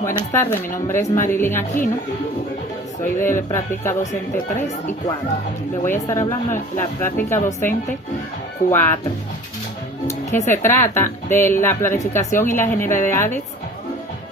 Buenas tardes, mi nombre es Marilyn Aquino, soy de práctica docente 3 y 4. Le voy a estar hablando de la práctica docente 4, que se trata de la planificación y las generalidades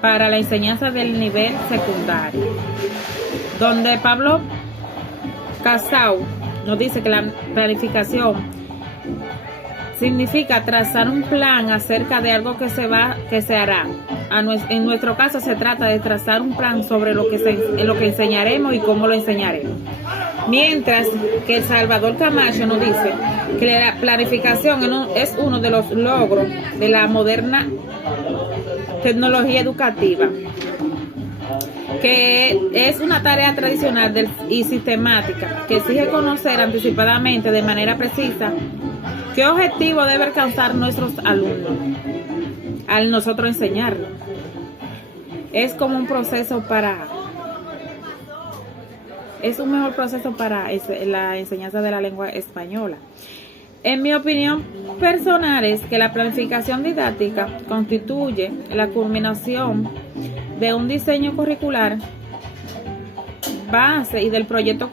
para la enseñanza del nivel secundario, donde Pablo Casau nos dice que la planificación significa trazar un plan acerca de algo que se hará. En nuestro caso se trata de trazar un plan sobre lo que enseñaremos y cómo lo enseñaremos. Mientras que Salvador Camacho nos dice que la planificación es uno de los logros de la moderna tecnología educativa, que es una tarea tradicional y sistemática que exige conocer anticipadamente de manera precisa qué objetivo debe alcanzar nuestros alumnos al nosotros enseñarlo. Es como un proceso es un mejor proceso para la enseñanza de la lengua española. En mi opinión personal es que la planificación didáctica constituye la culminación de un diseño curricular base del proyecto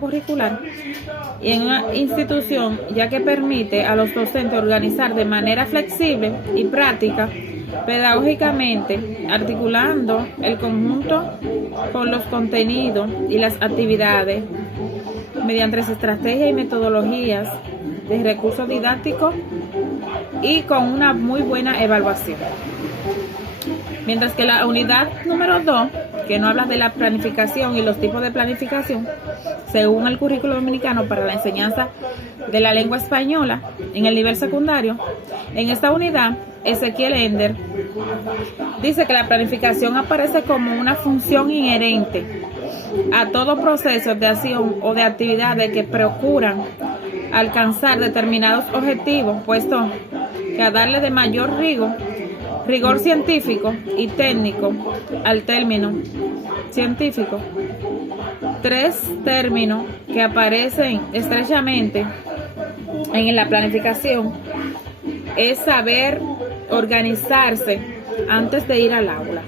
curricular en una institución, ya que permite a los docentes organizar de manera flexible y práctica pedagógicamente, articulando el conjunto con los contenidos y las actividades mediante estrategias y metodologías de recursos didácticos y con una muy buena evaluación. Mientras que la unidad número 2, que no habla de la planificación y los tipos de planificación, según el currículo dominicano para la enseñanza de la lengua española en el nivel secundario, en esta unidad, Ezequiel Ender dice que la planificación aparece como una función inherente a todo proceso de acción o de actividades que procuran alcanzar determinados objetivos, puesto que a darle de mayor rigor científico y técnico al término científico. Tres términos que aparecen estrechamente en la planificación es saber organizarse antes de ir al aula.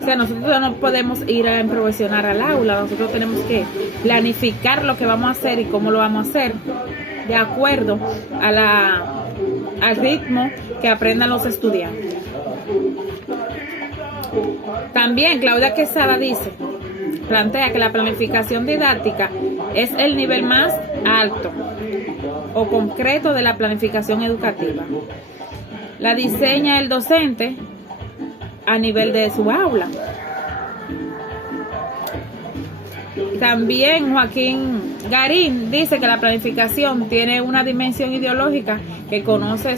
O sea, nosotros no podemos ir a improvisar al aula, nosotros tenemos que planificar lo que vamos a hacer y cómo lo vamos a hacer de acuerdo al ritmo que aprendan los estudiantes. También Claudia Quesada plantea que la planificación didáctica es el nivel más alto o concreto de la planificación educativa. La diseña el docente a nivel de su aula. También Joaquín Garín dice que la planificación tiene una dimensión ideológica que conoce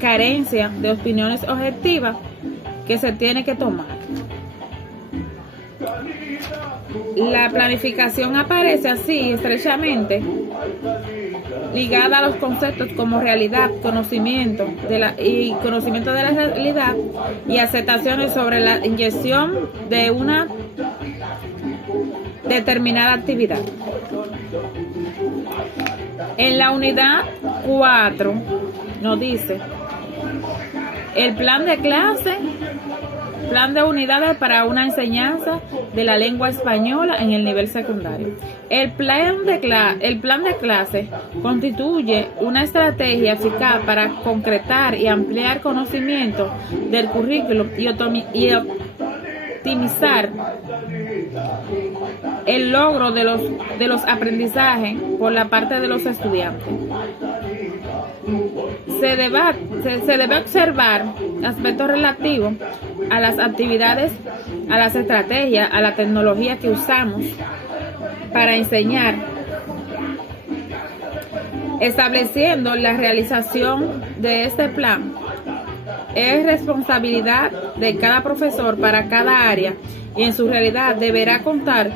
carencia de opiniones objetivas que se tiene que tomar. La planificación aparece así estrechamente ligada a los conceptos como realidad, conocimiento de la realidad y aceptaciones sobre la inyección de una determinada actividad. En la unidad 4 nos dice el plan de clase, plan de unidades para una enseñanza de la lengua española en el nivel secundario. El plan de clase constituye una estrategia eficaz para concretar y ampliar conocimiento del currículo y optimizar el logro de los aprendizajes por la parte de los estudiantes. Se debe observar aspectos relativos a las actividades, a las estrategias, a la tecnología que usamos para enseñar, estableciendo la realización de este plan. Es responsabilidad de cada profesor para cada área y en su realidad deberá contar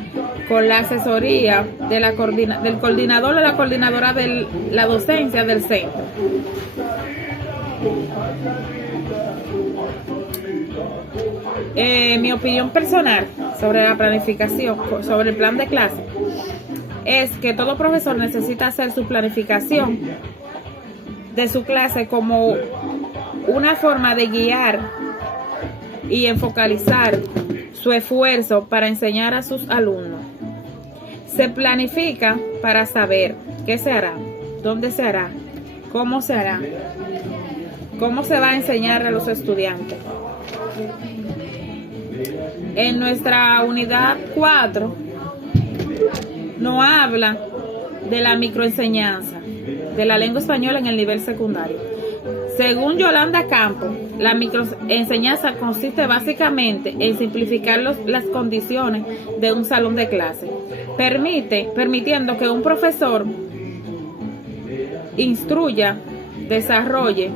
con la asesoría del coordinador o la coordinadora de la docencia del centro. Mi opinión personal sobre la planificación, sobre el plan de clase, es que todo profesor necesita hacer su planificación de su clase como una forma de guiar y enfocalizar su esfuerzo para enseñar a sus alumnos. Se planifica para saber qué se hará, dónde se hará, cómo se hará, cómo se va a enseñar a los estudiantes. En nuestra unidad 4 nos habla de la microenseñanza de la lengua española en el nivel secundario. Según Yolanda Campos, la microenseñanza consiste básicamente en simplificar las condiciones de un salón de clase, permitiendo que un profesor instruya, desarrolle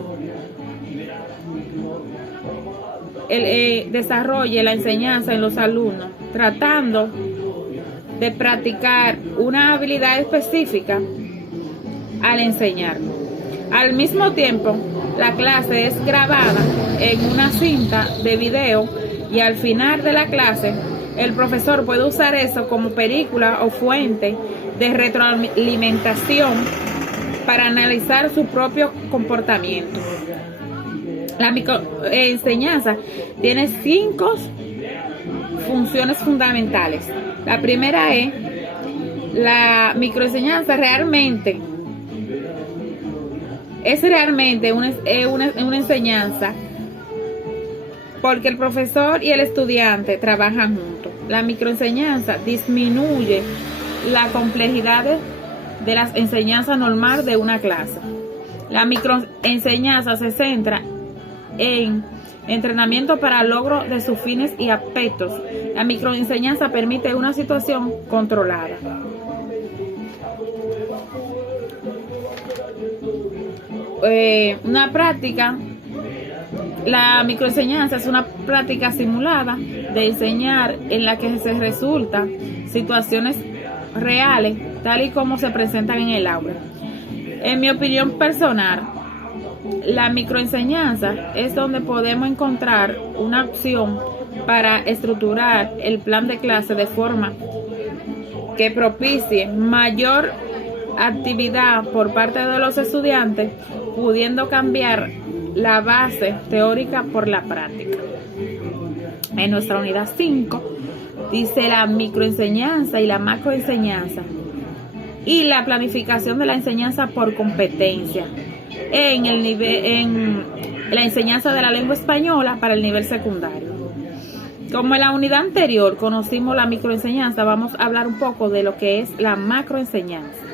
la enseñanza en los alumnos, tratando de practicar una habilidad específica al enseñar. Al mismo tiempo, la clase es grabada en una cinta de video y al final de la clase, el profesor puede usar eso como película o fuente de retroalimentación para analizar su propio comportamiento. La microenseñanza tiene 5 funciones fundamentales. La primera es la microenseñanza es realmente una enseñanza porque el profesor y el estudiante trabajan juntos. La microenseñanza disminuye la complejidad de las enseñanzas normales de una clase. La microenseñanza se centra en entrenamiento para logro de sus fines y aspectos. La microenseñanza permite una situación controlada. La microenseñanza es una práctica simulada de enseñar en la que se resultan situaciones reales tal y como se presentan en el aula. En mi opinión personal, la microenseñanza es donde podemos encontrar una opción para estructurar el plan de clase de forma que propicie mayor actividad por parte de los estudiantes, pudiendo cambiar la base teórica por la práctica. En nuestra unidad 5 dice la microenseñanza y la macroenseñanza y la planificación de la enseñanza por competencia en la enseñanza de la lengua española para el nivel secundario. Como en la unidad anterior conocimos la microenseñanza, vamos a hablar un poco de lo que es la macroenseñanza.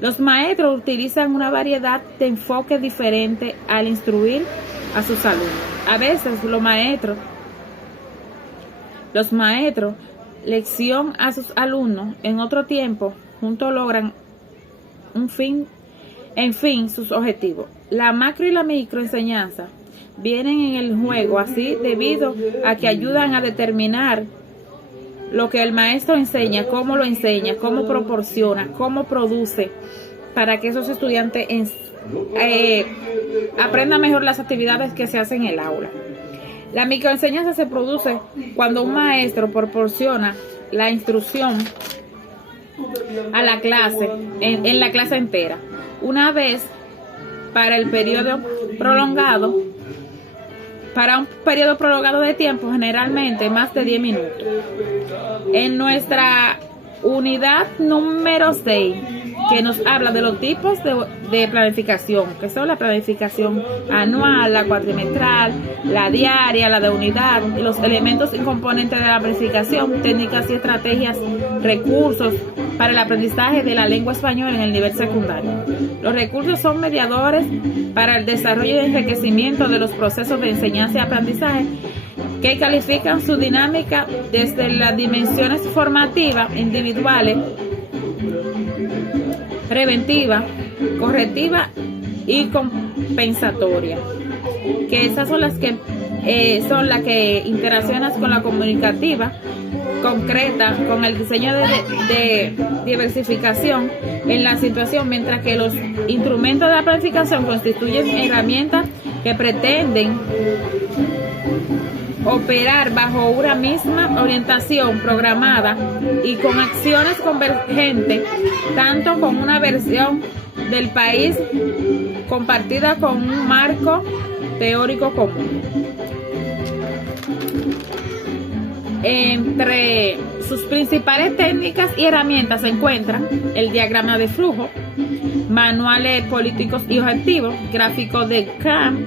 Los maestros utilizan una variedad de enfoques diferentes al instruir a sus alumnos. A veces los maestros leccionan a sus alumnos, en otro tiempo juntos logran sus objetivos. La macro y la microenseñanza vienen en el juego así debido a que ayudan a determinar lo que el maestro enseña, cómo lo enseña, cómo proporciona, cómo produce, para que esos estudiantes aprendan mejor las actividades que se hacen en el aula. La microenseñanza se produce cuando un maestro proporciona la instrucción a la clase, en la clase entera, una vez para un periodo prolongado de tiempo, generalmente más de 10 minutos. En nuestra unidad número 6, que nos habla de los tipos de planificación, que son la planificación anual, la cuatrimestral, la diaria, la de unidad, los elementos y componentes de la planificación, técnicas y estrategias, recursos para el aprendizaje de la lengua española en el nivel secundario. Los recursos son mediadores para el desarrollo y enriquecimiento de los procesos de enseñanza y aprendizaje que califican su dinámica desde las dimensiones formativas, individuales, preventiva, correctiva y compensatoria, que esas son las que interaccionan con la comunicativa concreta, con el diseño de diversificación en la situación, mientras que los instrumentos de la planificación constituyen herramientas que pretenden operar bajo una misma orientación programada y con acciones convergentes, tanto con una versión del país compartida con un marco teórico común. Entre sus principales técnicas y herramientas se encuentran el diagrama de flujo, manuales políticos y objetivos, gráficos de CAM,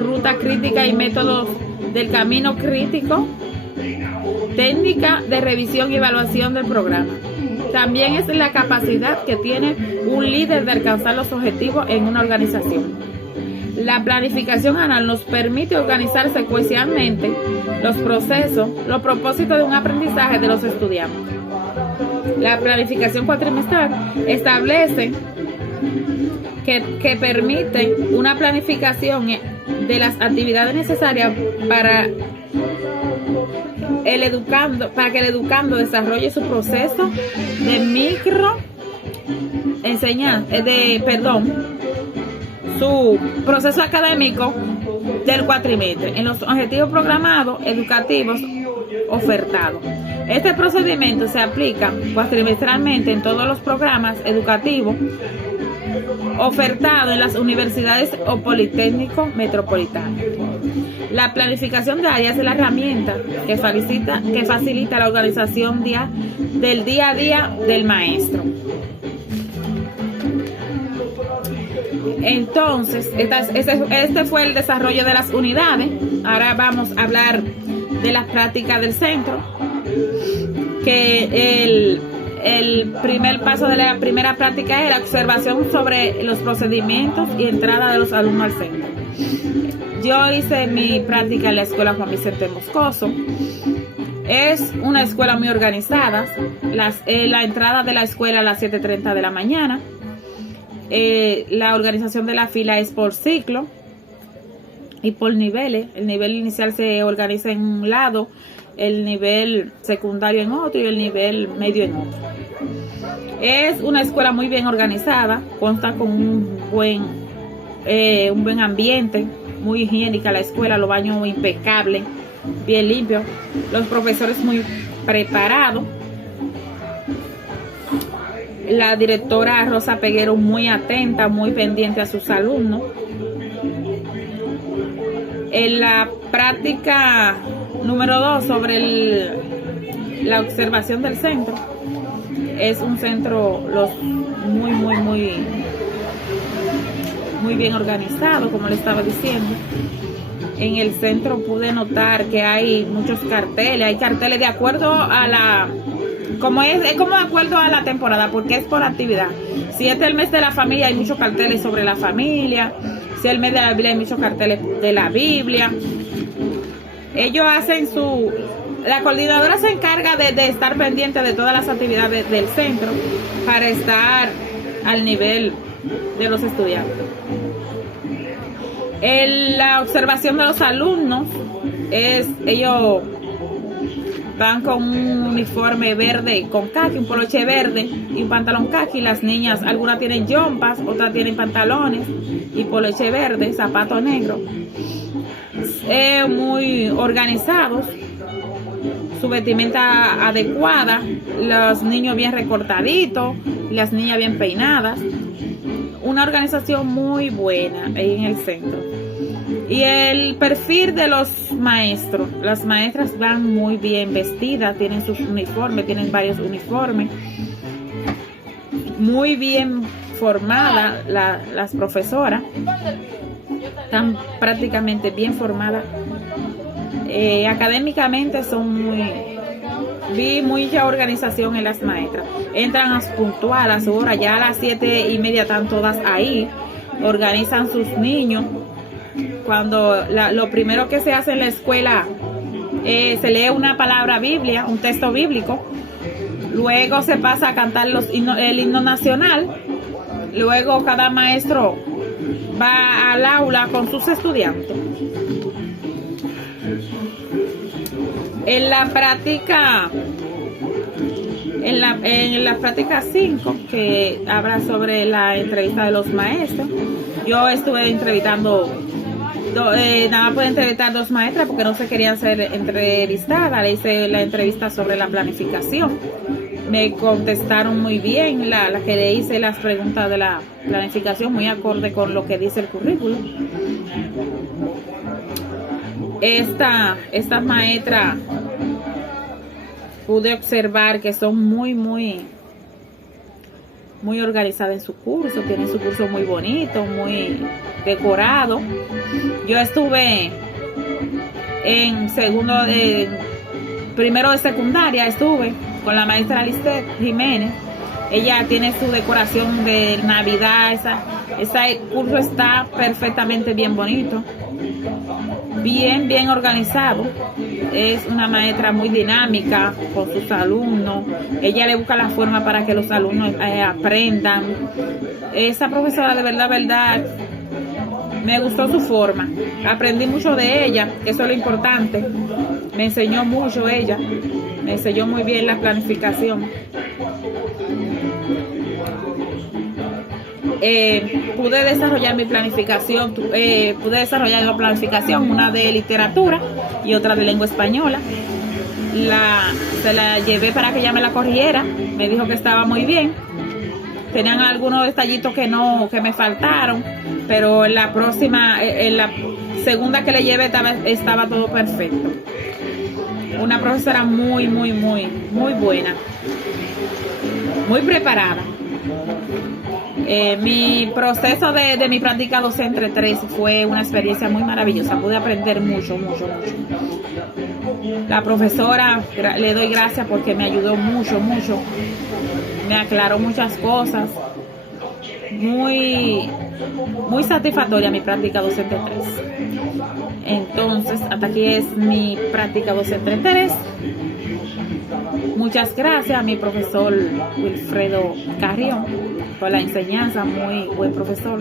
ruta crítica y métodos del camino crítico, técnica de revisión y evaluación del programa. También es la capacidad que tiene un líder de alcanzar los objetivos en una organización. La planificación anual nos permite organizar secuencialmente los procesos, los propósitos de un aprendizaje de los estudiantes. La planificación cuatrimestral establece que permite una planificación de las actividades necesarias para que el educando desarrolle su proceso de su proceso académico del cuatrimestre en los objetivos programados educativos ofertados. Este procedimiento se aplica cuatrimestralmente en todos los programas educativos ofertados en las universidades o politécnicos metropolitanos. La planificación de áreas es la herramienta que facilita la organización del día a día del maestro. Entonces, este fue el desarrollo de las unidades. Ahora vamos a hablar de las prácticas del centro, que el primer paso de la primera práctica es la observación sobre los procedimientos y entrada de los alumnos al centro. Yo hice mi práctica en la escuela Juan Vicente Moscoso. Es una escuela muy organizada. La entrada de la escuela a las 7:30 de la mañana. La organización de la fila es por ciclo y por niveles. El nivel inicial se organiza en un lado, el nivel secundario en otro y el nivel medio en otro. Es una escuela muy bien organizada, consta con un buen ambiente, muy higiénica la escuela, los baños impecables, bien limpios, los profesores muy preparados. La directora Rosa Peguero muy atenta, muy pendiente a sus alumnos. En la práctica número 2 sobre la observación del centro, es un centro muy bien organizado, como le estaba diciendo. En el centro pude notar que hay muchos carteles, de acuerdo a es como de acuerdo a la temporada, porque es por actividad. Si este es el mes de la familia, hay muchos carteles sobre la familia. Si es el mes de la Biblia, hay muchos carteles de la Biblia. Ellos hacen la coordinadora se encarga de estar pendiente de todas las actividades del centro para estar al nivel de los estudiantes. La observación de los alumnos ellos van con un uniforme verde con caqui, un poloche verde y un pantalón caqui. Las niñas, algunas tienen jumpas, otras tienen pantalones y poloche verde, zapato negro. Muy organizados, su vestimenta adecuada, los niños bien recortaditos, las niñas bien peinadas. Una organización muy buena ahí en el centro. Y el perfil de los maestros. Las maestras van muy bien vestidas, tienen sus uniformes, tienen varios uniformes. Muy bien formadas las profesoras. Están prácticamente bien formadas. Académicamente vi mucha organización en las maestras. Entran puntual a su hora, ya a las 7:30 están todas ahí. Organizan sus niños. Cuando lo primero que se hace en la escuela se lee una palabra biblia, un texto bíblico. Luego se pasa a cantar el himno nacional. Luego cada maestro va al aula con sus estudiantes. En la práctica 5, que habla sobre la entrevista de los maestros, yo estuve entrevistando, nada más pude entrevistar 2 maestras porque no se querían ser entrevistadas. Le hice la entrevista sobre la planificación. Me contestaron muy bien, la que le hice las preguntas de la planificación, muy acorde con lo que dice el currículum. Estas maestras pude observar que son muy organizadas en su curso, tienen su curso muy bonito, muy decorado. Yo estuve en primero de secundaria, estuve con la maestra Lisette Jiménez. Ella tiene su decoración de Navidad, ese curso está perfectamente bien bonito, bien organizado. Es una maestra muy dinámica con sus alumnos. Ella le busca la forma para que los alumnos aprendan. Esa profesora de verdad, me gustó su forma. Aprendí mucho de ella, eso es lo importante. Me enseñó mucho ella. Me enseñó muy bien la planificación. Pude desarrollar mi planificación, una de literatura y otra de lengua española. Se la llevé para que ella me la corrigiera, me dijo que estaba muy bien. Tenían algunos detallitos que me faltaron, pero en la segunda que le llevé estaba todo perfecto. Una profesora muy buena, muy preparada. Mi proceso de mi práctica docente 3 fue una experiencia muy maravillosa. Pude aprender mucho. La profesora, le doy gracias porque me ayudó mucho. Me aclaró muchas cosas. Muy satisfactoria mi práctica docente 3. Entonces, hasta aquí es mi práctica docente 3. Muchas gracias a mi profesor Wilfredo Carrión por la enseñanza, muy buen profesor.